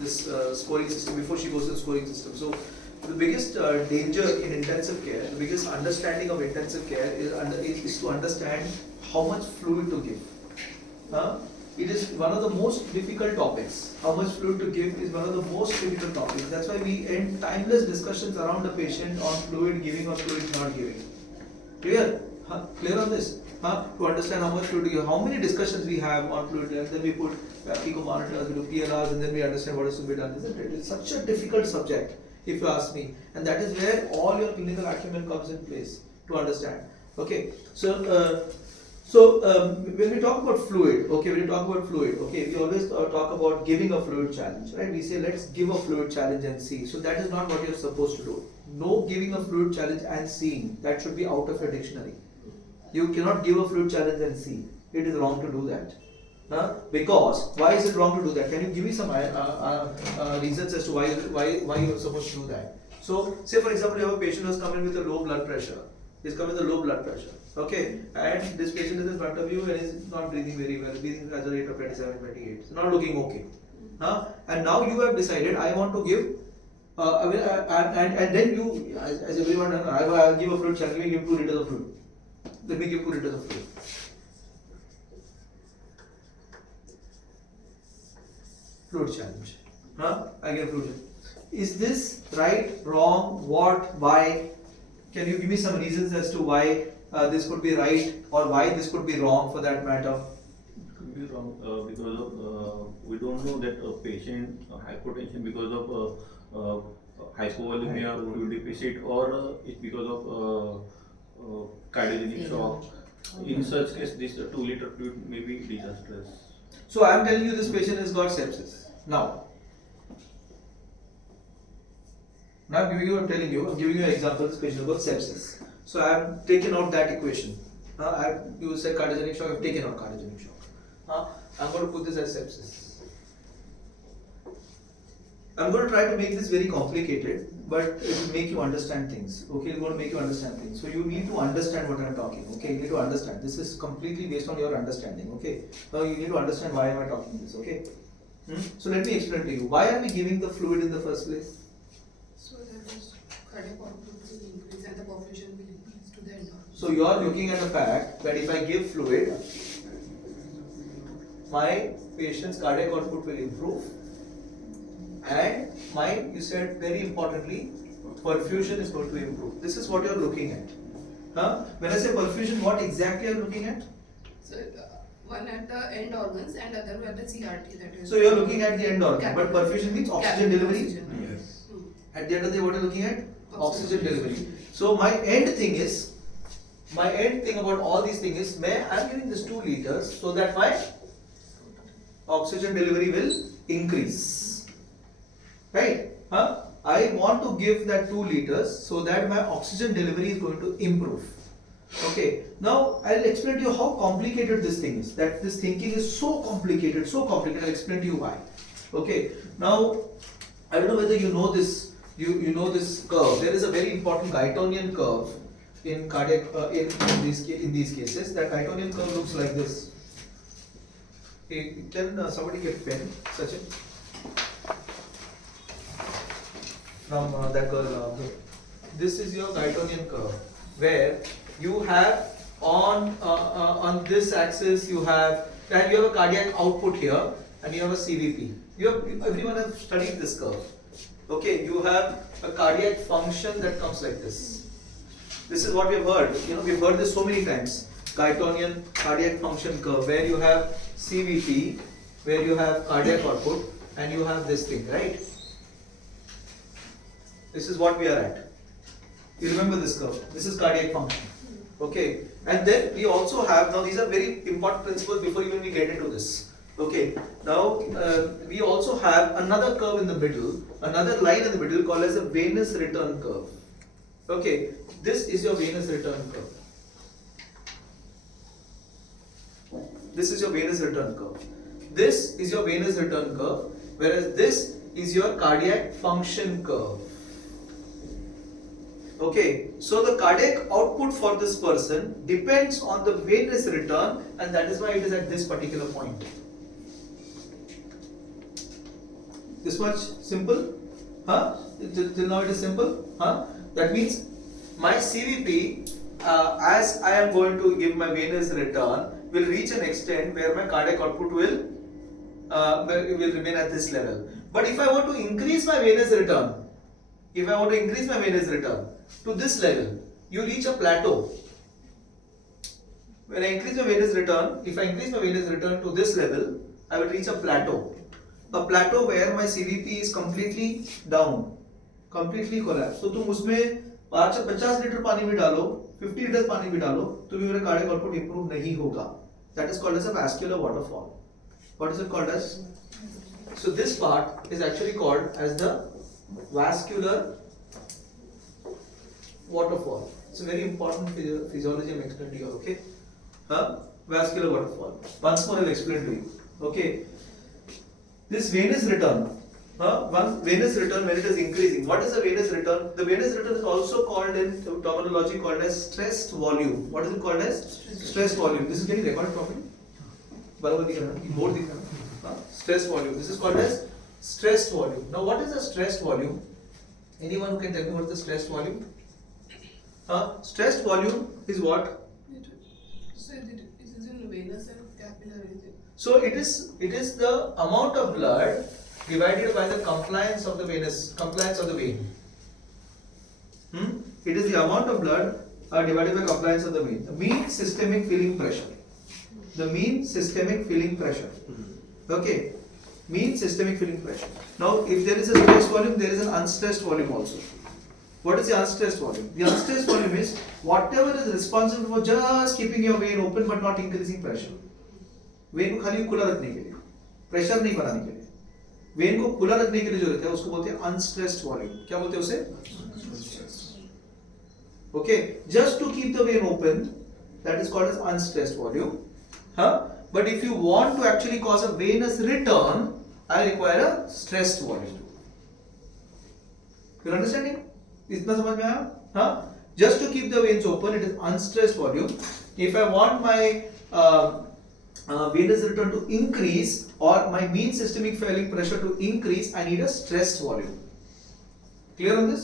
this scoring system before she goes to the scoring system. So the biggest danger in intensive care, the biggest understanding of intensive care is to understand how much fluid to give. It is one of the most difficult topics. How much fluid to give is one of the most difficult topics. That's why we end timeless discussions around the patient on fluid giving or fluid not giving. Clear? Clear on this? To understand how much fluid to give. How many discussions we have on fluid, and then we put pico monitors, we do PLRs, and then we understand what is to be done. Isn't it? It's such a difficult subject, if you ask me. And that is where all your clinical acumen comes in place to understand. Okay, so when we talk about fluid, okay, we always talk about giving a fluid challenge, right? We say let's give a fluid challenge and see. So that is not what you're supposed to do. No giving a fluid challenge and seeing. That should be out of your dictionary. You cannot give a fluid challenge and see. It is wrong to do that. Because why is it wrong to do that? Can you give me some reasons as to why you are supposed to do that? So, say for example, you have a patient who has come in with a low blood pressure. He's come with a low blood pressure. Okay, and this patient is in front of you and is not breathing very well, breathing at a rate of 27, 28. It's not looking okay. And now you have decided, I want to give, and then you, as everyone, I'll give a fluid challenge. Let me give 2 liters of fluid. Let me give 2 liters of fluid. Fluid challenge. I give fluid challenge. Is this right, wrong, what, why? Can you give me some reasons as to why this could be right or why this could be wrong for that matter? It could be wrong because of we don't know that a patient hypotension because of hypovolemia or fluid deficit, or it's because of cardiogenic shock. In such case, this 2 liter fluid may be disastrous. So I am telling you this patient has got sepsis. Now I'm giving you an example. This patient has got sepsis. So I have taken out that equation. You said cardiogenic shock, I have taken out cardiogenic shock. I'm going to put this as sepsis. I'm going to try to make this very complicated, but it will make you understand things. Okay, it's going to make you understand things. So you need to understand what I'm talking. Okay, you need to understand. This is completely based on your understanding. Okay, now you need to understand why am I talking this. Okay, so let me explain to you. Why are we giving the fluid in the first place? So that is cardiac output will increase and the perfusion will increase to the endorphins. So you are looking at the fact that if I give fluid, my patient's cardiac output will improve, and you said very importantly, perfusion is going to improve. This is what you are looking at. When I say perfusion, what exactly are you looking at? So one at the end organs and other at the CRT. That is. So you are looking at the end organ, but perfusion means oxygen delivery. Yes. At the end of the day, what are you looking at? Oxygen delivery. So my end thing about all these things is, I am giving this 2 liters so that my oxygen delivery will increase. Right? I want to give that 2 liters so that my oxygen delivery is going to improve. Okay. Now I'll explain to you how complicated this thing is. That this thinking is so complicated. I'll explain to you why. Okay. Now I don't know whether you know this. You know this curve. There is a very important Guytonian curve in cardiac in these cases. That Guytonian curve looks like this. Can somebody get a pen, Sachin? From that girl. This is your Guytonian curve, where you have on this axis you have a cardiac output here, and you have a CVP. Everyone has studied this curve. Okay, you have a cardiac function that comes like this. This is what we have heard. We've heard this so many times. Guytonian cardiac function curve, where you have CVP, where you have cardiac output, and you have this thing, right? This is what we are at. You remember this curve? This is cardiac function. Okay, and then we also have, now these are very important principles before even we get into this. Okay, now we also have another curve in the middle, another line in the middle called as a venous return curve. Okay, this is your venous return curve. This is your venous return curve. This is your venous return curve, whereas this is your cardiac function curve. Okay, so the cardiac output for this person depends on the venous return, and that is why it is at this particular point. This much simple? Huh? Till now it is simple? Huh? That means my CVP, as I am going to give my venous return, will reach an extent where my cardiac output will remain at this level. But if I want to increase my venous return, to this level, you reach a plateau. When I increase my venous return, if I increase my venous return to this level, I will reach a plateau. A plateau where my CVP is completely down, completely collapsed. So तुम उसमें 50 litre पानी भी डालो, 50 litre पानी भी डालो, तो भी मेरा cardiac output improve नहीं होगा. That is called as a vascular waterfall. What is it called as? So this part is actually called as the vascular waterfall. It's a very important physiology I'm explaining to you. Okay? Vascular waterfall. Once more I'll explain to you. Okay? This venous return. Venous return when it is increasing. What is the venous return? The venous return is also called in terminology called as stressed volume. What is it called as? Stressed volume. This is getting recorded properly? बराबर दिख रहा है, board दिख रहा है, stressed volume. This is called as stressed volume. Now, what is the stressed volume? Anyone who can tell me what is the stressed volume? Stressed volume is what? So it is in venous and capillary. So it is the amount of blood divided by the compliance of the vein. It is the amount of blood divided by compliance of the vein. The mean systemic filling pressure. Okay. Mean systemic filling pressure. Now, if there is a stressed volume, there is an unstressed volume also. What is the unstressed volume? The unstressed volume is whatever is responsible for just keeping your vein open but not increasing pressure. When को खाली खुला रखने के लिए, pressure नहीं बनाने के लिए, वेन को खुला रखने के लिए जो रहता है उसको बोलते हैं अनस्ट्रेस्ड वॉल्यूम. क्या बोलते हैं उसे? Okay, just to keep the vein open, that is called as unstressed volume. But if you want to actually cause a venous return, I require a stressed volume. You understanding? इतना समझ में आया? Just to keep the veins open, it is unstressed volume. If I want my venous return to increase or my mean systemic filling pressure to increase, I need a stressed volume. Clear on this?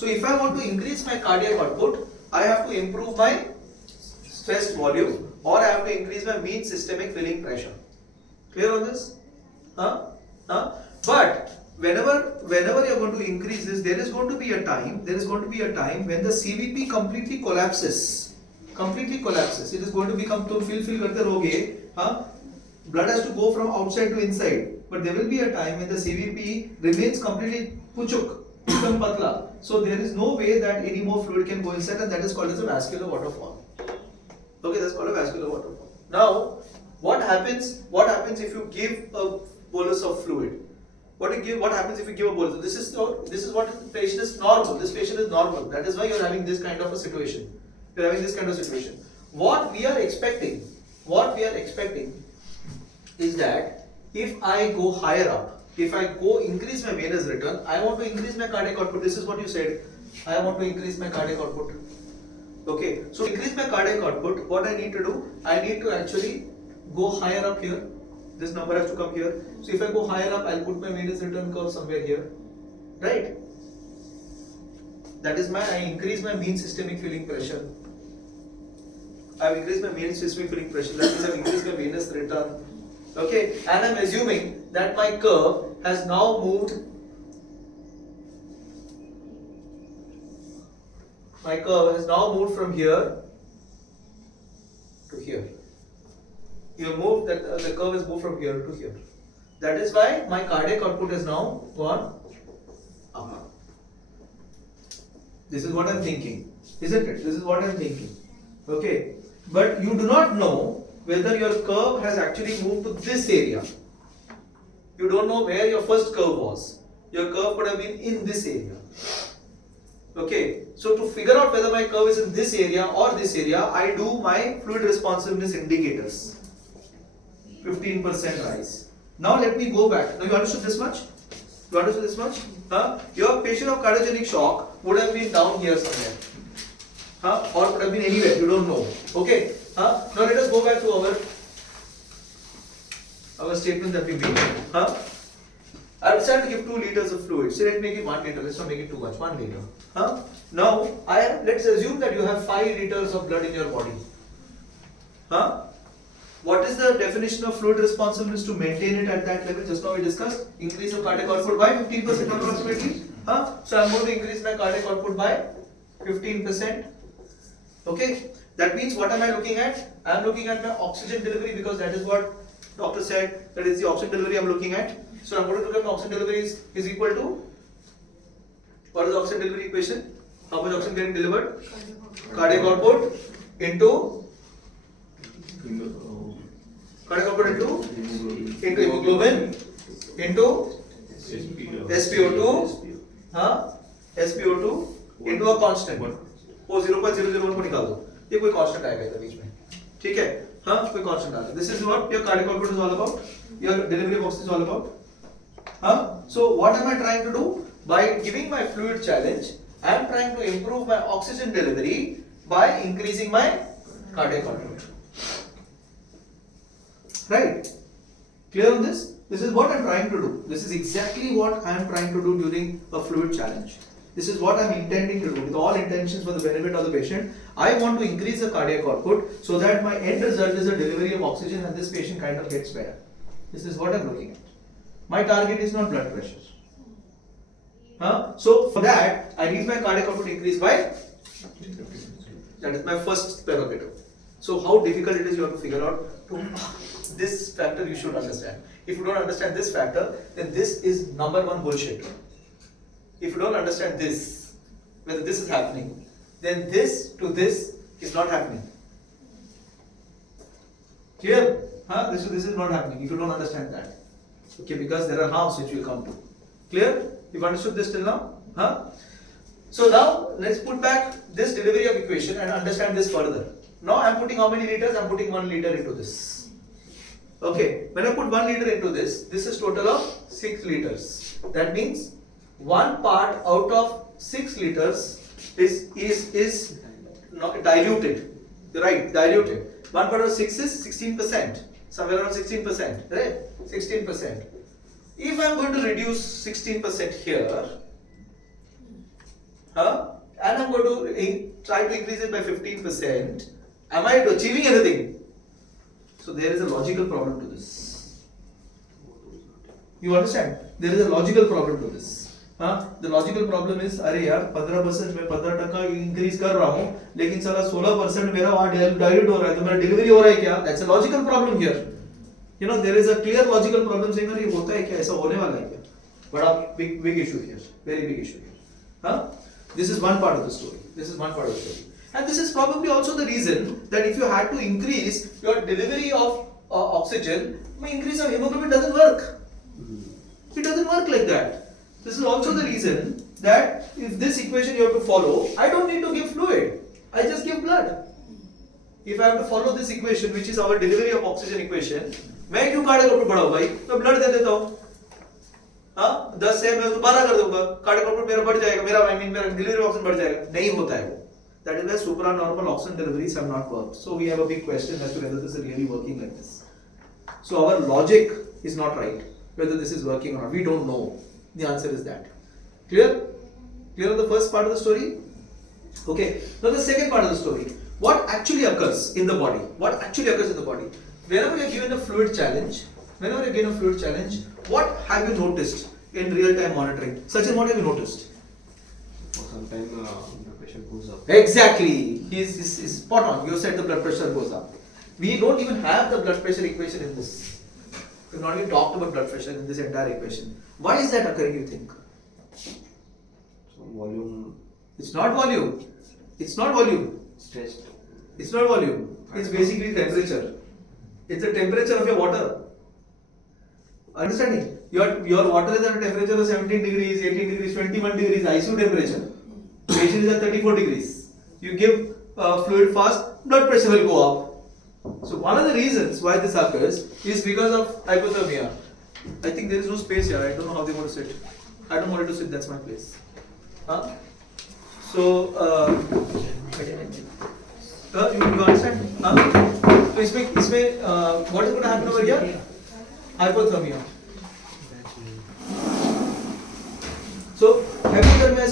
So if I want to increase my cardiac output, I have to improve my stressed volume or I have to increase my mean systemic filling pressure. Clear on this? But whenever you are going to increase this, there is going to be a time when the CVP completely collapses. It is going to become, to fill करते रहोगे, blood has to go from outside to inside, but there will be a time when the CVP remains completely puchuk, एकदम पतला, so there is no way that any more fluid can go inside, and that is called as a vascular waterfall. Okay, that's called a vascular waterfall. Now, what happens if you give a bolus of fluid? What happens if you give a bolus? This is what the patient is normal. This patient is normal. That is why you are having this kind of a situation. What we are expecting is that if I go higher up, if I go increase my venous return, I want to increase my cardiac output. This is what you said. I want to increase my cardiac output. Okay, so to increase my cardiac output, what I need to do? I need to actually go higher up here. This number has to come here. So if I go higher up, I'll put my venous return curve somewhere here, right? That is I increase my mean systemic filling pressure. I've increased my mean systemic filling pressure. That means I've increased my venous return. Okay, and I'm assuming that my curve has now moved. My curve has now moved from here to here. You moved that the curve has moved from here to here. That is why my cardiac output has now gone up. This is what I'm thinking, isn't it? This is what I'm thinking. Okay, but you do not know whether your curve has actually moved to this area. You don't know where your first curve was. Your curve could have been in this area. Okay, so to figure out whether my curve is in this area or this area, I do my fluid responsiveness indicators. 15% rise. Now let me go back. Now you understood this much? Your patient of cardiogenic shock would have been down here somewhere. Or could have been anywhere, you don't know. Okay. Now let us go back to our statement that we made. I decided to give 2 liters of fluid. So let's make it 1 liter. Let's not make it too much. 1 liter. Huh? Now, let's assume that you have 5 liters of blood in your body. Huh? What is the definition of fluid responsiveness to maintain it at that level? Just now we discussed. Increase of cardiac output by 15% approximately. Huh? So I'm going to increase my cardiac output by 15%. Okay. That means what am I looking at? I'm looking at my oxygen delivery because that is what doctor said. That is the oxygen delivery I'm looking at. So I'm going to look at my oxygen delivery is equal to, what is the oxygen delivery equation? How much oxygen getting delivered? Cardiac output into cardiac output into hemoglobin into SpO2 SpO2 into a constant. वो 0.001 को निकाल दो. ये कोई constant आएगा इधर बीच में. ठीक है? हाँ कोई constant आ गया. This is what your cardiac output is all about. Your delivery of oxygen is all about. So what am I trying to do? By giving my fluid challenge, I am trying to improve my oxygen delivery by increasing my cardiac output. Right? Clear on this? This is what I am trying to do. This is exactly what I am trying to do during a fluid challenge. This is what I am intending to do with all intentions for the benefit of the patient. I want to increase the cardiac output so that my end result is a delivery of oxygen and this patient kind of gets better. This is what I am looking at. My target is not blood pressure. So for that, I need my cardiac output increased by, that is my first prerogative. So how difficult it is you have to figure out this factor you should understand. If you don't understand this factor, then this is number one bullshit. If you don't understand this, whether this is happening, then this to this is not happening. Clear? This is not happening if you don't understand that. Okay, because there are harms which will come to. Clear? You've understood this till now? So now let's put back this delivery of equation and understand this further. Now I'm putting how many liters? I'm putting 1 liter into this. Okay, when I put 1 liter into this is total of 6 liters. That means 1 part out of 6 liters is not diluted. Right, diluted. 1 part of 6 is 16%. Somewhere around 16%, right? 16%. If I am going to reduce 16% here, and I am going to try to increase it by 15%, am I achieving anything? So there is a logical problem to this. You understand? There is a logical problem to this. The logical problem is, अरे यार 15% में 15% increase कर रहा हूँ, लेकिन साला 16% मेरा वहाँ dilute हो रहा है, तो मेरा delivery हो रहा है क्या? That's a logical problem here. You know, there is a clear logical problem saying अरे ये होता है क्या, ऐसा होने वाला है क्या? बड़ा big issue here, very big issue here. This is one part of the story. This is one part of the story. And this is probably also the reason that if you had to increase your delivery of oxygen, increase of hemoglobin doesn't work. It doesn't work like that. This is also the reason that if this equation you have to follow, I don't need to give fluid. I just give blood. If I have to follow this equation, which is our delivery of oxygen equation, मैं क्यों cardiac output बढ़ाऊँ भाई? मैं blood दे देता हूँ. 10 से मैं उसको 12 कर दूंगा. Cardiac output मेरा बढ़ जाएगा. मेरा delivery of oxygen बढ़ जाएगा. नहीं होता है वो. That is why supranormal oxygen deliveries have not worked. So we have a big question as to whether this is really working like this. So our logic is not right. Whether this is working or not, we don't know. The answer is that. Clear? Clear on the first part of the story? Okay. Now the second part of the story. What actually occurs in the body? What actually occurs in the body? Whenever you are given a fluid challenge, what have you noticed in real-time monitoring? Sachin, what have you noticed? For some time, the pressure goes up. Exactly. He's spot on. You said the blood pressure goes up. We don't even have the blood pressure equation in this. We've not even talked about blood pressure in this entire equation. Why is that occurring, you think? So volume. It's not volume. It's not volume. Stressed. It's not volume. It's basically temperature. It's the temperature of your water. Understanding? Your water is at a temperature of 17 degrees, 18 degrees, 21 degrees ICU temperature. Patient is at 34 degrees. You give fluid fast, blood pressure will go up. So one of the reasons why this occurs is because of hypothermia. I think there is no space here. I don't know how they want to sit. I don't want it to sit. That's my place. So you understand? So इसमें what is going to happen over here? Hypothermia.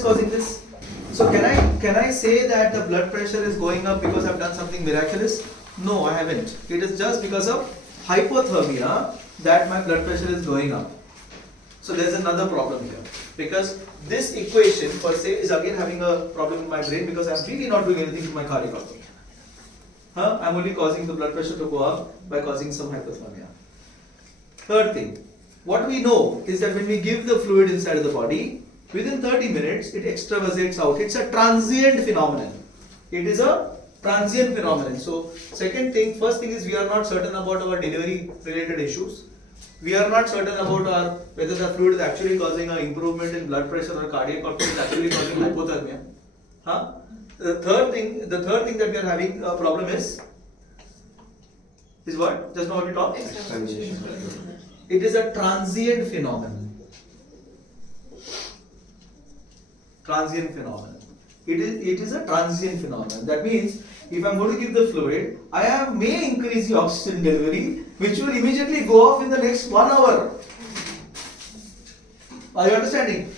causing this? So can I say that the blood pressure is going up because I've done something miraculous? No, I haven't. It is just because of hypothermia that my blood pressure is going up. So there's another problem here, because this equation per se is again having a problem in my brain, because I'm really not doing anything to my cardiac output. I'm only causing the blood pressure to go up by causing some hypothermia. Third thing, what we know is that when we give the fluid inside of the body, within 30 minutes it extravasates out. It's a transient phenomenon. It is a transient phenomenon. So second thing, first thing is we are not certain about our delivery related issues. We are not certain about whether the fluid is actually causing an improvement in blood pressure or cardiac output is actually causing hypothermia. The third thing that we are having a problem is what? Just now what we talked? It is a transient phenomenon. Transient phenomenon. It is a transient phenomenon. That means if I am going to give the fluid, I may increase the oxygen delivery, which will immediately go off in the next 1 hour. Are you understanding?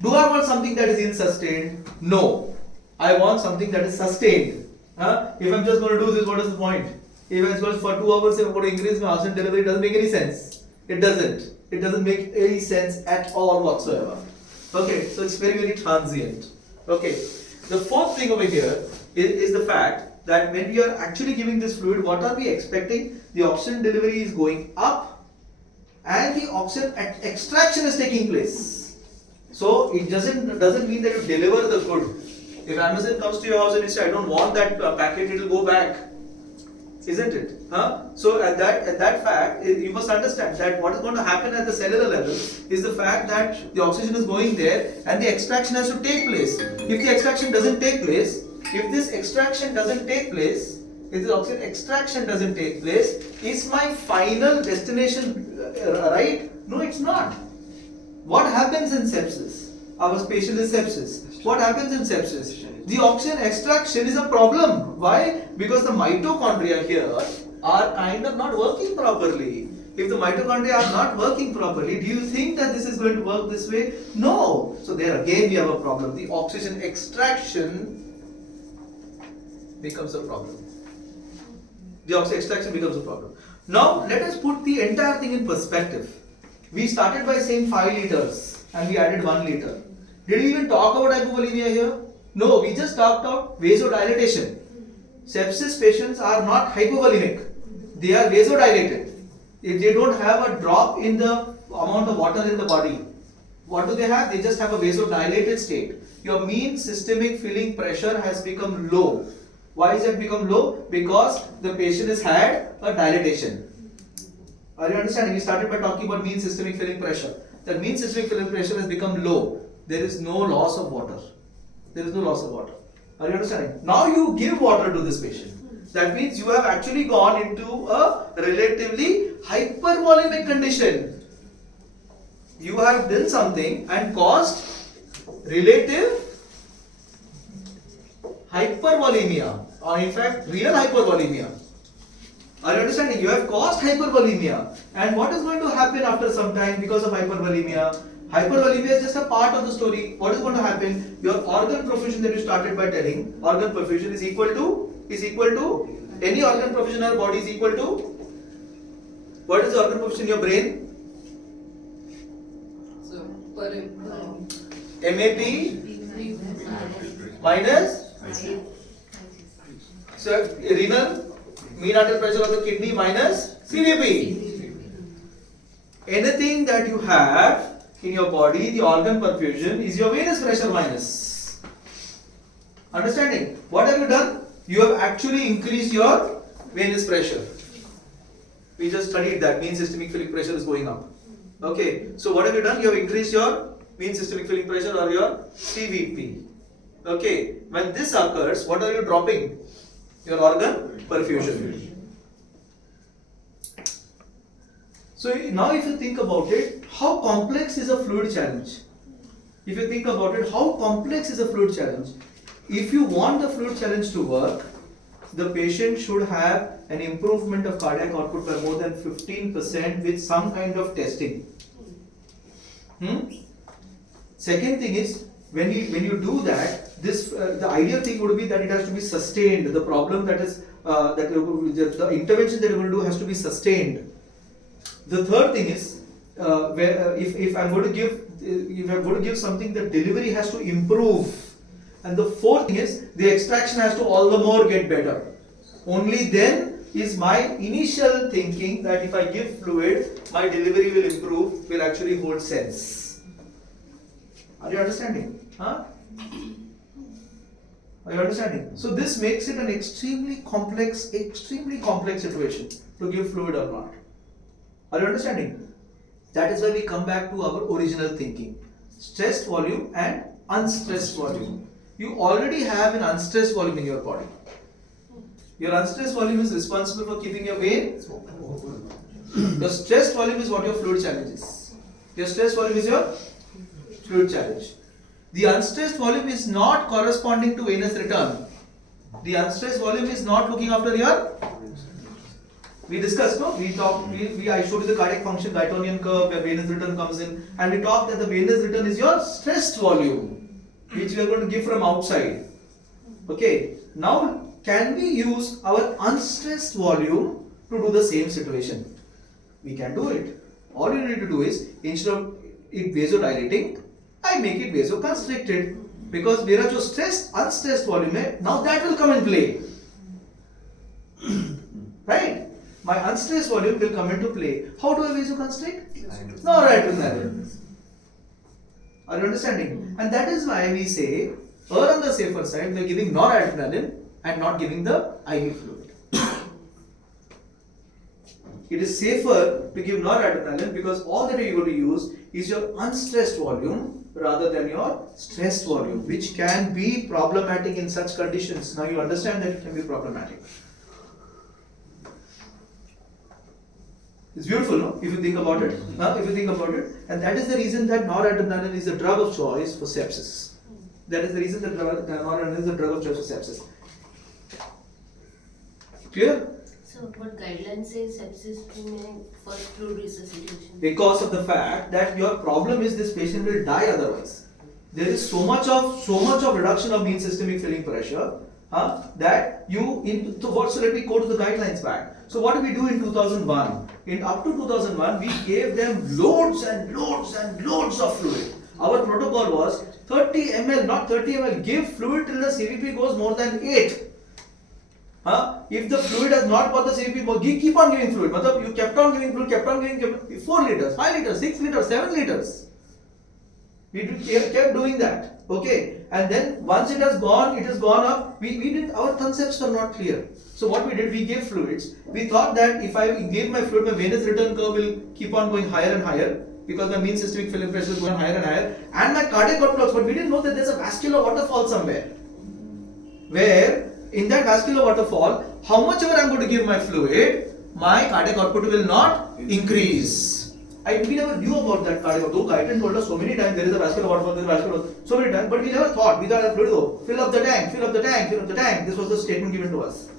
Do I want something that is unsustained? No. I want something that is sustained. If I'm just going to do this, what is the point? If it's going for 2 hours, if I'm going to increase my oxygen delivery, it doesn't make any sense. It doesn't. It doesn't make any sense at all whatsoever. Okay, so it's very, very transient. Okay, the fourth thing over here is the fact that when we are actually giving this fluid, what are we expecting? The oxygen delivery is going up and the oxygen extraction is taking place. So it doesn't mean that you deliver the good. If Amazon comes to your house and you say, I don't want that packet, it will go back. Isn't it? So at that fact, you must understand that what is going to happen at the cellular level is the fact that the oxygen is going there and the extraction has to take place. If the extraction doesn't take place, if this extraction doesn't take place, if the oxygen extraction doesn't take place, is my final destination right? No, it's not. What happens in sepsis? Our patient is sepsis. What happens in sepsis? The oxygen extraction is a problem. Why? Because the mitochondria here are kind of not working properly. If the mitochondria are not working properly, do you think that this is going to work this way? No. So there again we have a problem. The oxygen extraction becomes a problem. The oxygen extraction becomes a problem. Now let us put the entire thing in perspective. We started by saying 5 liters and we added 1 liter. Did we even talk about hypovolemia here? No, we just talked about vasodilatation. Sepsis patients are not hypovolemic. They are vasodilated. If they don't have a drop in the amount of water in the body, what do they have? They just have a vasodilated state. Your mean systemic filling pressure has become low. Why has it become low? Because the patient has had a dilatation. Are you understanding? We started by talking about mean systemic filling pressure. The mean systemic filling pressure has become low. There is no loss of water. There is no loss of water. Are you understanding? Now you give water to this patient. That means you have actually gone into a relatively hypervolemic condition. You have done something and caused relative hypervolemia, or in fact real hypervolemia. Are you understanding? You have caused hypervolemia. And what is going to happen after some time because of hypervolemia? Hypervolemia is just a part of the story. What is going to happen? Your organ perfusion that you started by telling, organ perfusion is equal to any organ perfusion in our body is equal to, what is the organ perfusion in your brain? So, per MAP minus, so renal, mean arterial pressure of the kidney minus CVP. Anything that you have in your body, the organ perfusion is your venous pressure minus. Understanding? What have you done? You have actually increased your venous pressure. We just studied that mean systemic filling pressure is going up. Okay, so what have you done? You have increased your mean systemic filling pressure or your CVP. Okay, when this occurs, what are you dropping? Your organ perfusion. So now if you think about it, how complex is a fluid challenge? If you think about it, how complex is a fluid challenge? If you want the fluid challenge to work, the patient should have an improvement of cardiac output by more than 15% with some kind of testing. Second thing is, when you do that, this the ideal thing would be that it has to be sustained. The problem that is the intervention that you're going to do has to be sustained. The third thing is if I'm going to give something, the delivery has to improve. And the fourth thing is the extraction has to all the more get better. Only then is my initial thinking that if I give fluid, my delivery will improve, will actually hold sense. Are you understanding? Huh? Are you understanding? So this makes it an extremely complex situation to give fluid or not. Are you understanding? That is why we come back to our original thinking. Stressed volume and unstressed volume. You already have an unstressed volume in your body. Your unstressed volume is responsible for keeping your vein open. Your stressed volume is what your fluid challenge is. Your stressed volume is your fluid challenge. The unstressed volume is not corresponding to venous return. The unstressed volume is not looking after your. We discussed, no? I showed you the cardiac function Guytonian curve where venous return comes in, and we talked that the venous return is your stressed volume, which we are going to give from outside. Okay. Now, can we use our unstressed volume to do the same situation? We can do it. All you need to do is, instead of it vasodilating, I make it vasoconstricted. Because where your stressed, unstressed volume, now that will come in play. Right? My unstressed volume will come into play. How do I vasoconstrict? Noradrenaline. Are you understanding? And that is why we say, err on the safer side, we are giving noradrenaline and not giving the IV fluid. It is safer to give noradrenaline because all that you are going to use is your unstressed volume rather than your stressed volume, which can be problematic in such conditions. Now you understand that it can be problematic. It's beautiful, no? If you think about it. If you think about it. And that is the reason that noradrenaline is the drug of choice for sepsis. That is the reason that noradrenaline is the drug of choice for sepsis. Clear? So, what guidelines say sepsis remain first fluid resuscitation? Because of the fact that your problem is this patient will die otherwise. There is so much of reduction of mean systemic filling pressure that you so let me go to the guidelines back. So what did we do in 2001? Up to 2001, we gave them loads and loads and loads of fluid. Our protocol was 30 ml, not 30 ml. Give fluid till the CVP goes more than 8. If the fluid has not got the CVP, keep on giving fluid. You kept on giving fluid, 4 liters, 5 liters, 6 liters, 7 liters. We kept doing that. Okay. And then once it has gone up. Our concepts were not clear. So what we did, we gave fluids. We thought that if I gave my fluid, my venous return curve will keep on going higher and higher because my mean systemic filling pressure is going higher and higher, and my cardiac outflow. But we didn't know that there's a vascular waterfall somewhere. Where in that vascular waterfall, how much ever I'm going to give my fluid, my cardiac output will not increase. We never knew about that cardiac output. Guyton told us so many times there is a vascular waterfall, there is a vascular waterfall, so many times, but we never thought. We thought, fluid, fill up the tank, fill up the tank, fill up the tank. This was the statement given to us.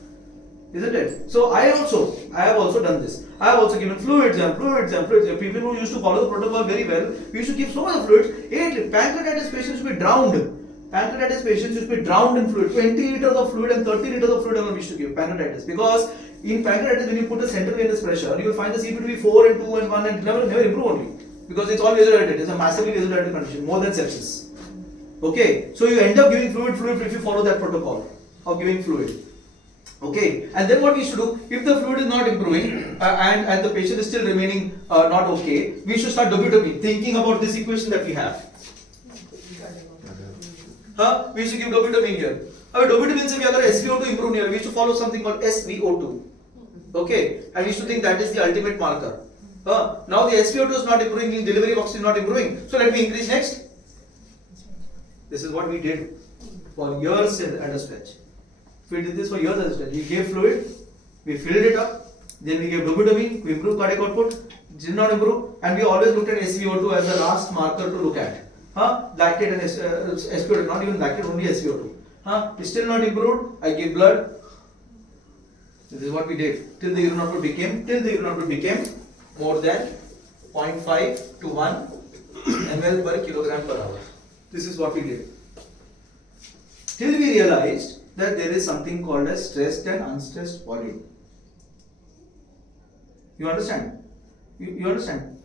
Isn't it? So I have also done this. I have also given fluids and fluids and fluids. People who used to follow the protocol very well, we used to give so much of fluids. Pancreatitis patients should be drowned. Pancreatitis patients should be drowned in fluid. 20 liters of fluid and 30 liters of fluid are used to give pancreatitis. Because in pancreatitis, when you put a central venous pressure, you will find the CP to be 4 and 2 and 1 and never improve only. Because it's all vasodilated. It's a massively vasodilated condition, more than sepsis. Okay, so you end up giving fluid if you follow that protocol of giving fluid. Okay, and then what we should do, if the fluid is not improving and the patient is still remaining not okay, we should start dobutamine, thinking about this equation that we have. We should give dobutamine here. Dobutamine se agar SVO2 improve here, we should follow something called SVO2. Okay, and we should think that is the ultimate marker. Now the SVO2 is not improving, delivery of oxygen is not improving, so let me increase next. This is what we did for years at a stretch. We did this for years as well. We gave fluid, we filled it up, then we gave dobutamine, we improved cardiac output, did not improve, and we always looked at SVO2 as the last marker to look at. Lactate and SVO2, not even lactate, only SVO2. It's still not improved, I gave blood. This is what we did till the urine output became more than 0.5 to 1 ml per kilogram per hour. This is what we did. Till we realized that there is something called as stressed and unstressed volume. You understand? You understand?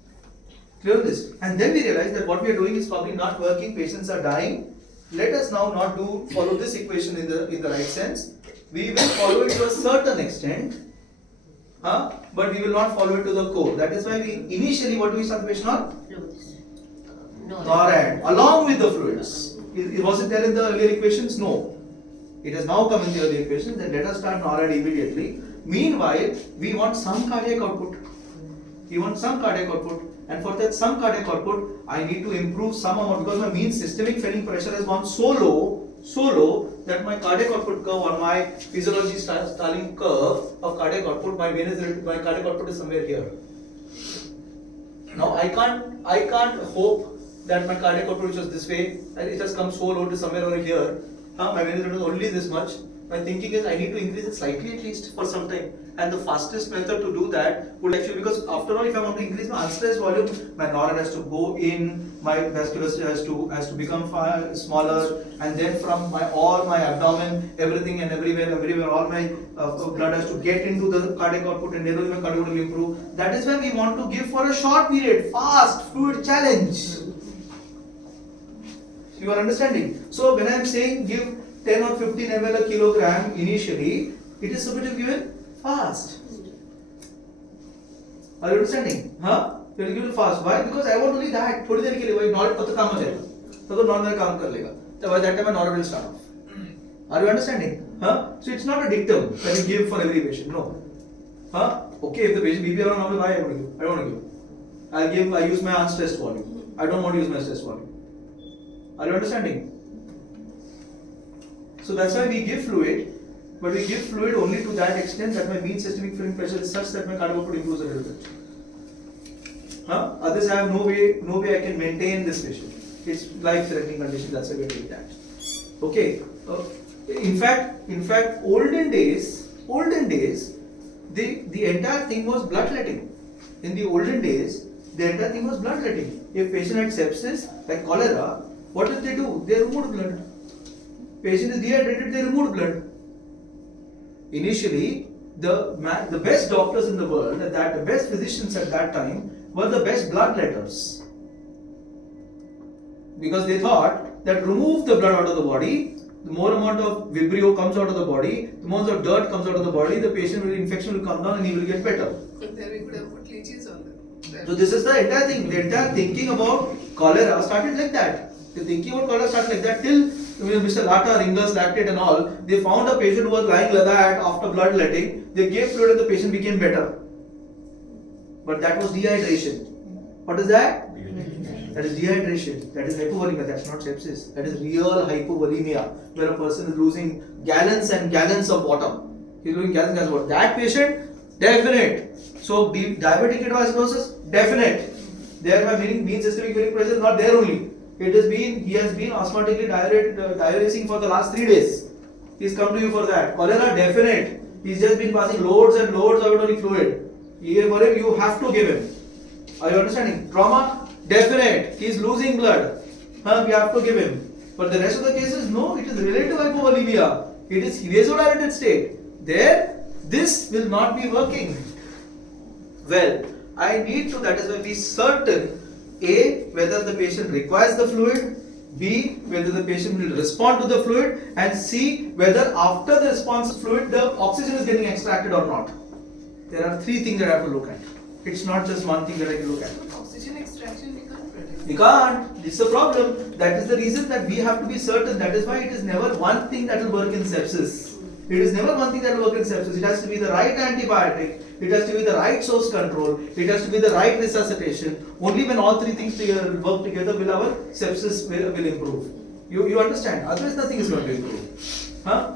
Clear this? And then we realized that what we are doing is probably not working, patients are dying. Let us now not follow this equation in the right sense. We will follow it to a certain extent, but we will not follow it to the core. That is why we initially, what do we start the patient on? Fluids. NORAD, along with the fluids. Was it there in the earlier equations? No. It has now come in the earlier equations. Then let us start NORAD immediately. Meanwhile, we want some cardiac output. And for that some cardiac output, I need to improve some amount because my mean systemic filling pressure has gone so low that my cardiac output curve or my physiology Starling curve of cardiac output, my cardiac output is somewhere here. Now I can't hope that my cardiac output which was this way and it has come so low to somewhere over here. My venous rate is only this much. My thinking is I need to increase it slightly at least for some time. And the fastest method to do that would actually, because after all, if I want to increase my unstressed volume, my NORAD has to go in, my vasculature has to become smaller, and then from all my abdomen, everything and everywhere, all my blood has to get into the cardiac output, and then only my cardiac will improve. That is why we want to give for a short period, fast, fluid challenge. You are understanding? So when I am saying give 10 or 15 ml a kilogram initially, it is supposed to be given fast. Are you understanding? You will give it fast. Why? Because I want only that. थोड़ी देर के लिए वही NORAD तब तक काम हो जाएगा. तब तो NORAD काम कर लेगा. So by that time my NORAD will start off. Are you understanding? So it's not a dictum that you give for every patient. No. Okay, if the patient BP around normal, why I want to give? I don't want to give. I use my unstressed volume. I don't want to use my stressed volume. Are you understanding? So that's why we give fluid, but we give fluid only to that extent that my mean systemic filling pressure is such that my cardiac output improves a little bit. Others I have no way I can maintain this patient. It's life-threatening condition. That's why we are doing that. Okay. In fact, olden days, the entire thing was bloodletting. In the olden days, the entire thing was bloodletting. If patient had sepsis, like cholera, what did they do? They removed blood. Patient is dehydrated, they removed blood. Initially, the best doctors in the world, the best physicians at that time, were the best bloodletters. Because they thought that remove the blood out of the body, the more amount of vibrio comes out of the body, the more of dirt comes out of the body, the infection will come down and he will get better. But there we could have put leeches on them. So this is the entire thing. The entire thinking about cholera started like that. The thinking about cholera started like that till Mr. Lata, Ringer's lactate and all. They found a patient who was lying like that after bloodletting. They gave fluid and the patient became better. But that was dehydration. What is that? That is dehydration. That is hypovolemia. That's not sepsis. That is real hypovolemia, where a person is losing gallons and gallons of water. He's losing gallons and gallons of water. That patient, definite. So diabetic ketoacidosis, definite. There my mean systemic filling pressure is not there only. He has been osmotically diuresing for the last 3 days. He's come to you for that. Cholera, definite. He's just been passing loads and loads of abdominal fluid. For him, you have to give him. Are you understanding? Trauma, definite. He's losing blood. We have to give him. But the rest of the cases, no, it is relative hypovolemia. It is vasodilated state. There, this will not be working. Well, I need to, that is why be certain, A, whether the patient requires the fluid, B, whether the patient will respond to the fluid, and C, whether after the response of fluid, the oxygen is getting extracted or not. There are 3 things that I have to look at. It's not just one thing that I can look at. But oxygen extraction we can't predict. We can't. This is a problem. That is the reason that we have to be certain. That is why it is never one thing that will work in sepsis. It is never one thing that will work in sepsis. It has to be the right antibiotic. It has to be the right source control. It has to be the right resuscitation. Only when all 3 things work together will our sepsis will improve. You understand? Otherwise nothing is going to improve.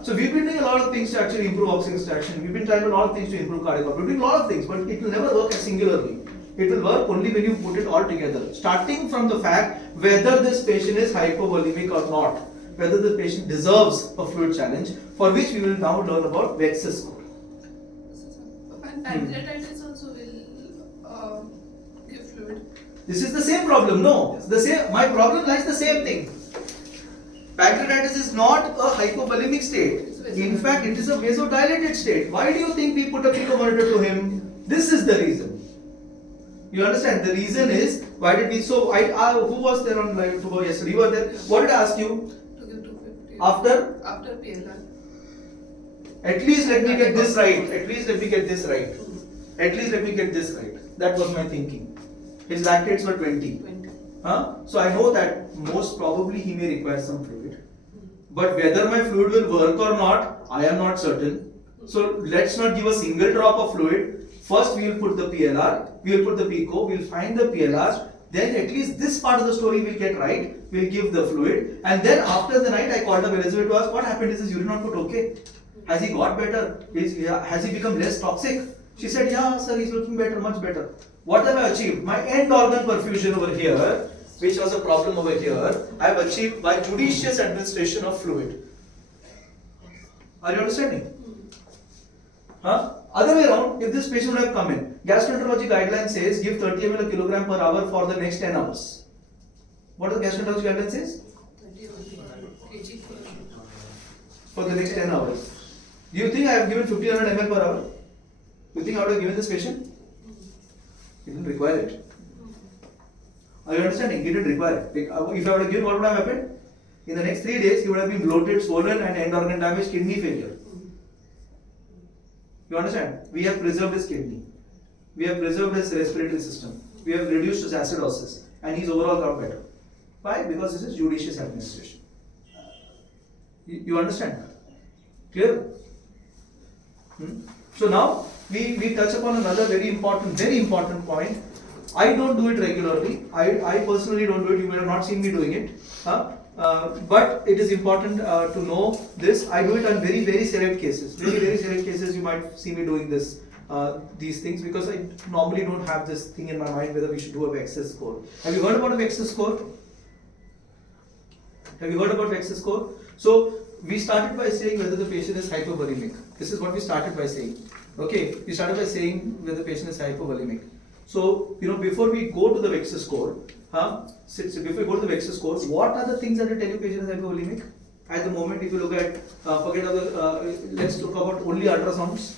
So we've been doing a lot of things to actually improve oxygen extraction. We've been trying a lot of things to improve cardiac output. We're doing a lot of things, but it will never work singularly. It will work only when you put it all together. Starting from the fact whether this patient is hypovolemic or not, whether the patient deserves a fluid challenge, for which we will now learn about VExUS score. And pancreatitis also will give fluid. This is the same problem. No, my problem lies the same thing. Pancreatitis is not a hypovolemic state. In fact, it is a vasodilated state. Why do you think we put a pico monitor to him? This is the reason. You understand? The reason is why did we? So who was there on live tomorrow yesterday? You were there. What did I ask you? To give 250. After PLR. at least let me get this right. At least let me get this right. At least let me get this right. That was my thinking. His lactates were 20. 20. So I know that most probably he may require some fluid. But whether my fluid will work or not, I am not certain. So let's not give a single drop of fluid. First we will put the PLR, we will put the PICO, we will find the PLR. Then at least this part of the story will get right. We'll give the fluid. And then after the night I called up Elizabeth to ask what happened. Is his urine output okay? Has he got better? Has he become less toxic? She said, yeah sir, he's looking better, much better. What have I achieved? My end organ perfusion over here, which was a problem over here, I have achieved by judicious administration of fluid. Are you understanding? Other way around, if this patient would have come in, gastroenterology guideline says give 30 ml a kilogram per hour for the next 10 hours. What does gastroenterology guideline says? 30 kg For the next 10 hours. Do you think I have given 1500 ml per hour? Do you think I would have given this patient? He didn't require it. Are you understanding? He didn't require it. If I would have given, what would have happened? In the next 3 days, he would have been bloated, swollen, and end organ damage, kidney failure. You understand? We have preserved his kidney. We have preserved his respiratory system. We have reduced his acidosis, and he's overall got better. Why? Because this is judicious administration. You understand? Clear? So now we touch upon another very important point. I don't do it regularly. I personally don't do it. You may have not seen me doing it. But it is important to know this. I do it on very select cases. Very select cases you might see me doing this. These things because I normally don't have this thing in my mind whether we should do a VExUS score. Have you heard about a VExUS score? Have you heard about VExUS score? So we started by saying whether the patient is hypovolemic. This is what we started by saying. Okay, we started by saying whether the patient is hypovolemic. So before we go to the VExUS score, before we go to the VExUS score, what are the things that will tell you patient is hypovolemic? At the moment, if you look at forget other, let's talk about only ultrasounds.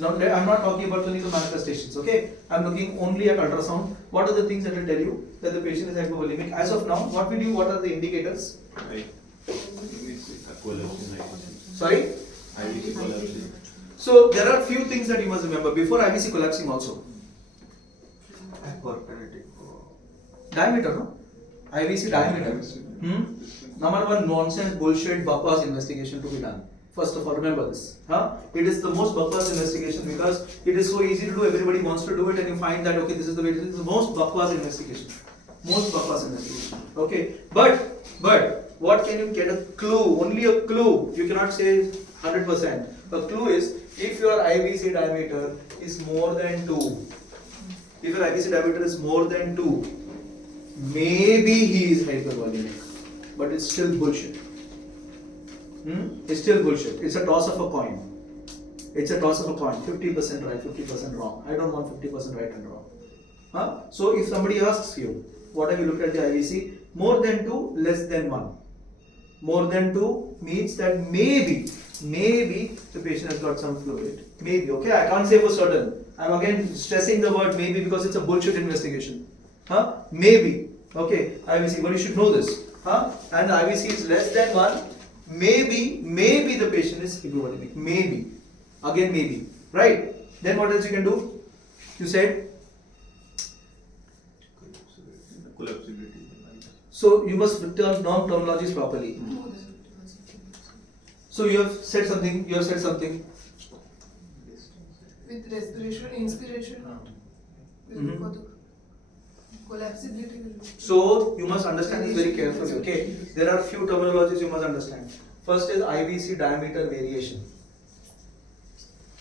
Now, I'm not talking about only the manifestations, okay? I'm looking only at ultrasound. What are the things that will tell you that the patient is hypovolemic? As of now, what will you? What are the indicators? Sorry? IVC collapsing. So there are few things that you must remember before IVC collapsing also. Diameter, no? IVC diameter. Number one nonsense, bullshit, bakwas investigation to be done. First of all, remember this. It is the most bakwas investigation because it is so easy to do. Everybody wants to do it, and you find that okay, this is the way it is. The most bakwas investigation. Most bakwas investigation. Okay, but what can you get a clue? Only a clue. You cannot say 100%. A clue is if your IVC diameter is more than 2. If your IVC diameter is more than 2, maybe he is hypervolemic, but it's still bullshit. It's still bullshit. It's a toss of a coin. It's a toss of a coin. 50% right, 50% wrong. I don't want 50% right and wrong. So if somebody asks you, what have you looked at the IVC? More than 2, less than 1. More than 2 means that maybe the patient has got some fluid. Maybe, okay? I can't say for certain. I'm again stressing the word maybe because it's a bullshit investigation. Maybe. Okay, IVC, but you should know this. And the IVC is less than 1. Maybe the patient is hypovolemic. Maybe. Again, maybe. Right? Then what else you can do? You said? Collapsibility. So you must return terminologies properly. So you have said something. With respiration, inspiration, for the collapsibility. So you must understand this very carefully, okay? There are few terminologies you must understand. First is IVC diameter variation.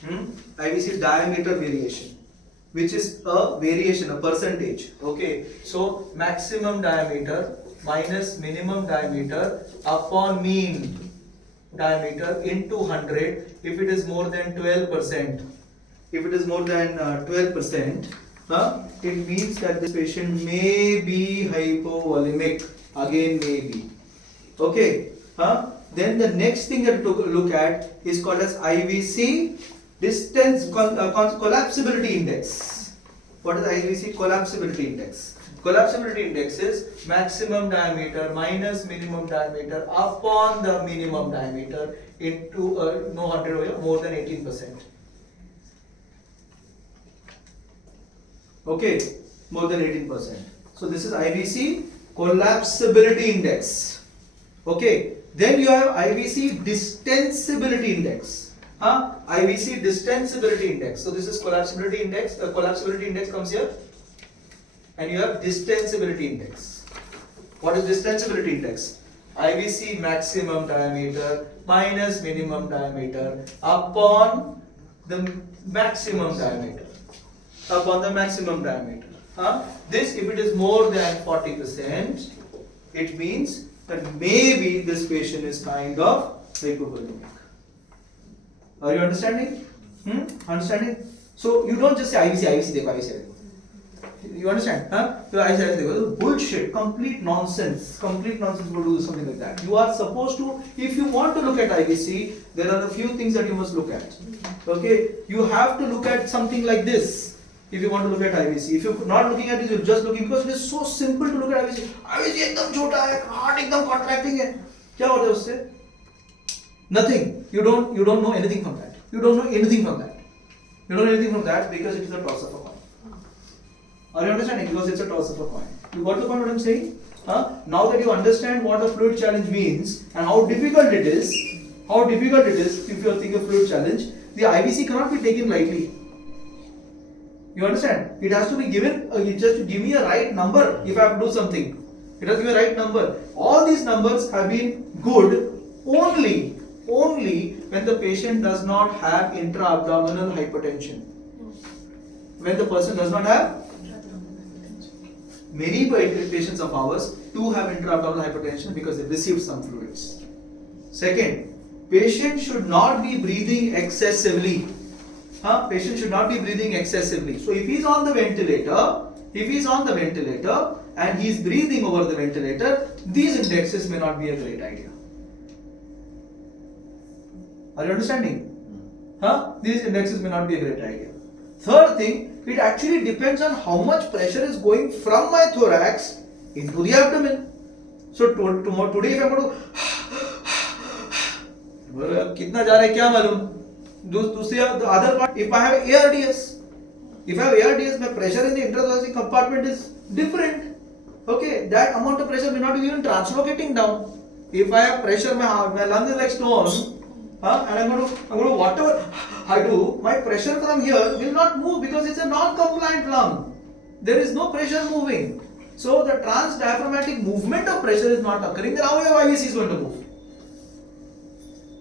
IVC diameter variation, which is a variation, a percentage, okay? So maximum diameter minus minimum diameter upon mean diameter into 100 if it is more than 12%. If it is more than 12%, it means that this patient may be hypovolemic. Again, maybe. Okay. Then the next thing that to look at is called as IVC distance collapsibility index. What is IVC collapsibility index? Collapsibility index is maximum diameter minus minimum diameter upon the minimum diameter into no 100 over here, more than 18%. Okay, more than 18%. So this is IVC collapsibility index. Okay, then you have IVC distensibility index. IVC distensibility index. So this is collapsibility index. The collapsibility index comes here, and you have distensibility index. What is distensibility index? IVC maximum diameter minus minimum diameter upon the maximum diameter. Upon the maximum diameter. This, if it is more than 40%, it means that maybe this patient is kind of hypovolemic. Are you understanding? Understanding? So you don't just say IVC, dekho, IVC. You understand? So IVC, dekho. Bullshit, complete nonsense to do something like that. You are supposed to, if you want to look at IVC, there are a few things that you must look at. Okay, you have to look at something like this. If you want to look at IVC, if you're not looking at this, you're just looking, because it is so simple to look at IVC. IVC एकदम छोटा है, heart एकदम contracting है. क्या होता है उससे? Nothing. You don't know anything from that. You don't know anything from that. You don't know anything from that because it is a toss of a coin. Are you understanding? Because it's a toss of a coin. You got the point what I'm saying? Now that you understand what a fluid challenge means and how difficult it is if you are thinking of fluid challenge, the IVC cannot be taken lightly. You understand? It has to be given, it just to give me a right number if I have to do something. It has to be a right number. All these numbers have been good only when the patient does not have intra-abdominal hypertension. When the person does not have, many patients of ours do have intra-abdominal hypertension because they received some fluids. Second, patient should not be breathing excessively. Patient should not be breathing excessively. So if he is on the ventilator and he is breathing over the ventilator, these indexes may not be a great idea. Are you understanding? These indexes may not be a great idea. Third thing, it actually depends on how much pressure is going from my thorax into the abdomen. So today if I am going to कितना जा रहा है क्या मालूम? दूसरी the other part, if I have ARDS, my pressure in the intrathoracic compartment is different. Okay, that amount of pressure may not be even translocating down. If I have pressure, my lung is like stone, and I'm going to whatever I do, my pressure from here will not move because it's a non-compliant lung. There is no pressure moving. So the transdiaphragmatic movement of pressure is not occurring. Then how your IVC is going to move?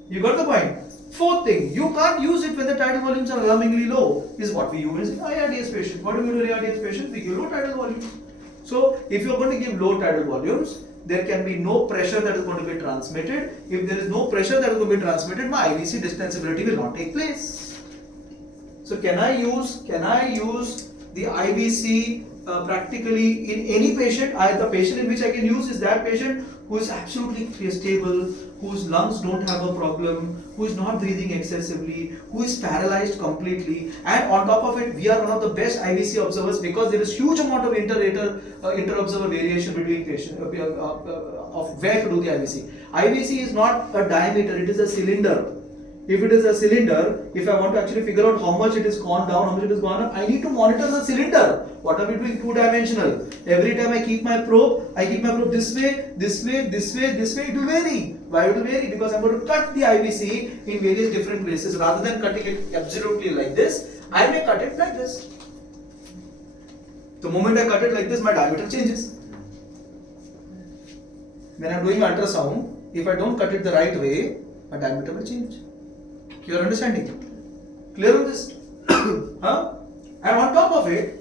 You got the point? Fourth thing, you can't use it when the tidal volumes are alarmingly low, is what we use in IRDS patient. What do we do in IRDS patient? We give low tidal volumes. So if you are going to give low tidal volumes, there can be no pressure that is going to be transmitted. If there is no pressure that is going to be transmitted, my IVC distensibility will not take place. So can I use the IVC practically in any patient? The patient in which I can use is that patient who is absolutely stable, whose lungs don't have a problem, who is not breathing excessively, who is paralyzed completely, and on top of it, we are one of the best IVC observers because there is huge amount of inter-observer variation between patients of where to do the IVC. IVC is not a diameter; it is a cylinder. If it is a cylinder, if I want to actually figure out how much it has gone down, how much it has gone up, I need to monitor the cylinder. What are we doing? Two-dimensional. Every time I keep my probe this way, it will vary. Why it will vary? Because I'm going to cut the IVC in various different places. Rather than cutting it absolutely like this, I may cut it like this. The moment I cut it like this, my diameter changes. When I'm doing ultrasound, if I don't cut it the right way, my diameter will change. You are understanding? Clear on this? And on top of it,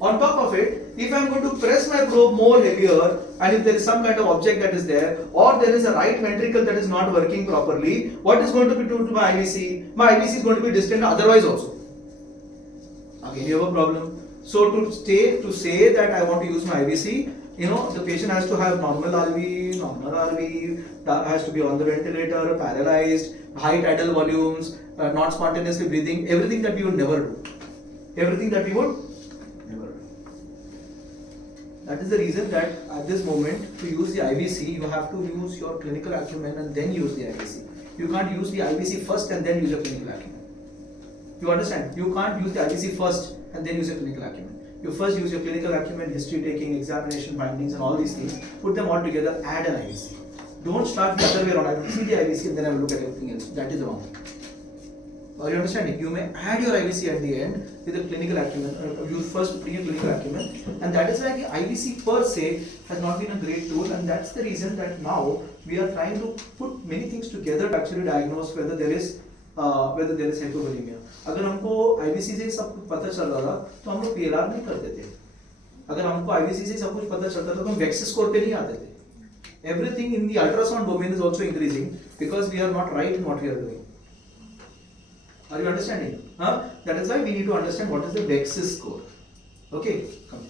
if I am going to press my probe more heavier, and if there is some kind of object that is there, or there is a right ventricle that is not working properly, what is going to be done to my IVC? My IVC is going to be distant otherwise also. Again, you have a problem. So to say that I want to use my IVC, You know, the patient has to have normal RV, has to be on the ventilator, paralyzed, high tidal volumes, not spontaneously breathing, everything that we would never do. Everything that we would never do. That is the reason that at this moment, to use the IVC, you have to use your clinical acumen and then use the IVC. You can't use the IVC first and then use your clinical acumen. You understand? You can't use the IVC first and then use your clinical acumen. You first use your clinical acumen, history taking, examination findings, and all these things. Put them all together, add an IVC. Don't start the other way around. I will see the IVC and then I will look at everything else. That is wrong. Are you understanding? You may add your IVC at the end with the clinical acumen. You first bring your clinical acumen, and that is why the IVC per se has not been a great tool, and that's the reason that now we are trying to put many things together to actually diagnose whether there is hypovolemia. अगर हमको IVC से सब कुछ पता चल रहा था तो हम लोग PLR नहीं करते थे. अगर हमको IVC से सब कुछ पता चलता था तो हम VExUS स्कोर पे नहीं आते थे. Everything in the ultrasound domain is also increasing because we are not right in what we are doing. Are you understanding? That is why we need to understand what is the VExUS score. Okay, come.